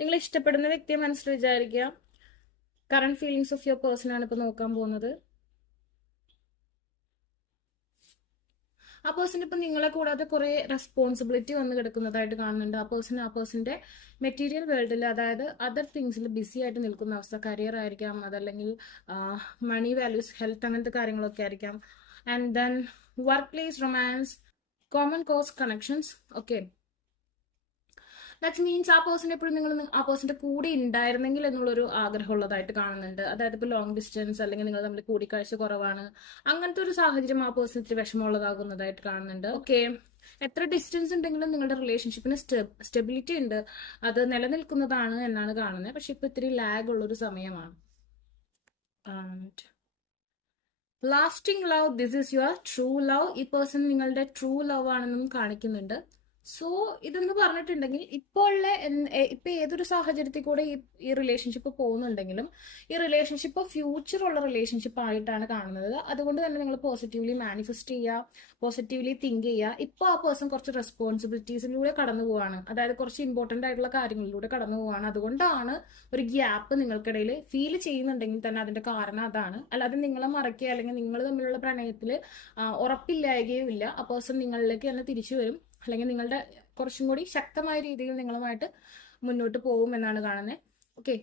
നിങ്ങൾ ഇഷ്ടപ്പെടുന്ന വ്യക്തിയെ മനസ്സിൽ വിചാരിക്കുക. Current feelings of your person ആണ് ഇപ്പൊ നോക്കാൻ പോകുന്നത്. ആ പേഴ്സൺ ഇപ്പൊ നിങ്ങളെ കൂടാതെ കുറെ റെസ്പോൺസിബിലിറ്റി വന്ന് കിടക്കുന്നതായിട്ട് കാണുന്നുണ്ട്. ആ പേഴ്സന്റെ മെറ്റീരിയൽ വേൾഡിൽ, അതായത് അതർ തിങ്സിൽ ബിസി ആയിട്ട് നിൽക്കുന്ന അവസ്ഥ. കരിയർ ആയിരിക്കാം, അതല്ലെങ്കിൽ മണി വാല്യൂസ്, ഹെൽത്ത്, അങ്ങനത്തെ കാര്യങ്ങളൊക്കെ ആയിരിക്കാം. And then work place, romance, common cause connections. Okay, that means ആ പേഴ്സൺ എപ്പോഴും നിങ്ങൾ ആ പേഴ്സന്റെ കൂടെ ഉണ്ടായിരുന്നെങ്കിൽ എന്നുള്ളൊരു ആഗ്രഹം ഉള്ളതായിട്ട് കാണുന്നുണ്ട്. അതായത് ഇപ്പോൾ ലോങ് ഡിസ്റ്റൻസ് അല്ലെങ്കിൽ നിങ്ങൾ തമ്മിൽ കൂടിക്കാഴ്ച കുറവാണ്, അങ്ങനത്തെ ഒരു സാഹചര്യം ആ പേഴ്സൺ ഇത്തിരി വിഷമമുള്ളതാകുന്നതായിട്ട് കാണുന്നുണ്ട്. ഓക്കെ, എത്ര ഡിസ്റ്റൻസ് ഉണ്ടെങ്കിലും നിങ്ങളുടെ റിലേഷൻഷിപ്പിന് സ്റ്റെബിലിറ്റി ഉണ്ട്, അത് നിലനിൽക്കുന്നതാണ് എന്നാണ് കാണുന്നത്. പക്ഷെ ഇപ്പൊ ഇത്തിരി ലാഗ് ഉള്ളൊരു സമയമാണ്. Lasting love, this is your true love. ഈ പേഴ്സൺ നിങ്ങളുടെ ട്രൂ ലവ് ആണെന്നും കാണിക്കുന്നുണ്ട്. സോ ഇതെന്ന് പറഞ്ഞിട്ടുണ്ടെങ്കിൽ ഇപ്പൊ ഏതൊരു സാഹചര്യത്തിൽ കൂടെ ഈ റിലേഷൻഷിപ്പ് പോകുന്നുണ്ടെങ്കിലും ഈ റിലേഷൻഷിപ്പ് ഫ്യൂച്ചർ ഉള്ള റിലേഷൻഷിപ്പ് ആയിട്ടാണ് കാണുന്നത്. അതുകൊണ്ട് തന്നെ നിങ്ങൾ പോസിറ്റീവ്ലി മാനിഫെസ്റ്റ് ചെയ്യുക, പോസിറ്റീവ്ലി തിങ്ക് ചെയ്യുക. ഇപ്പൊ ആ പേഴ്സൺ കുറച്ച് റെസ്പോൺസിബിലിറ്റീസിലൂടെ കടന്നു പോവാണ്, അതായത് കുറച്ച് ഇമ്പോർട്ടന്റ് ആയിട്ടുള്ള കാര്യങ്ങളിലൂടെ കടന്നു പോവാണ്. അതുകൊണ്ടാണ് ഒരു ഗ്യാപ്പ് നിങ്ങൾക്കിടയിൽ ഫീൽ ചെയ്യുന്നുണ്ടെങ്കിൽ തന്നെ അതിന്റെ കാരണം അതാണ്. അല്ലാതെ നിങ്ങളെ മറക്കുക അല്ലെങ്കിൽ നിങ്ങൾ തമ്മിലുള്ള പ്രണയത്തിൽ ഉറപ്പില്ലായകയും ഇല്ല. ആ പേഴ്സൺ നിങ്ങളിലേക്ക് തന്നെ തിരിച്ചു വരും, അല്ലെങ്കിൽ നിങ്ങളുടെ കുറച്ചും കൂടി ശക്തമായ രീതിയിൽ നിങ്ങളുമായിട്ട് മുന്നോട്ട് പോകും എന്നാണ് കാണുന്നത്. ഓക്കെ.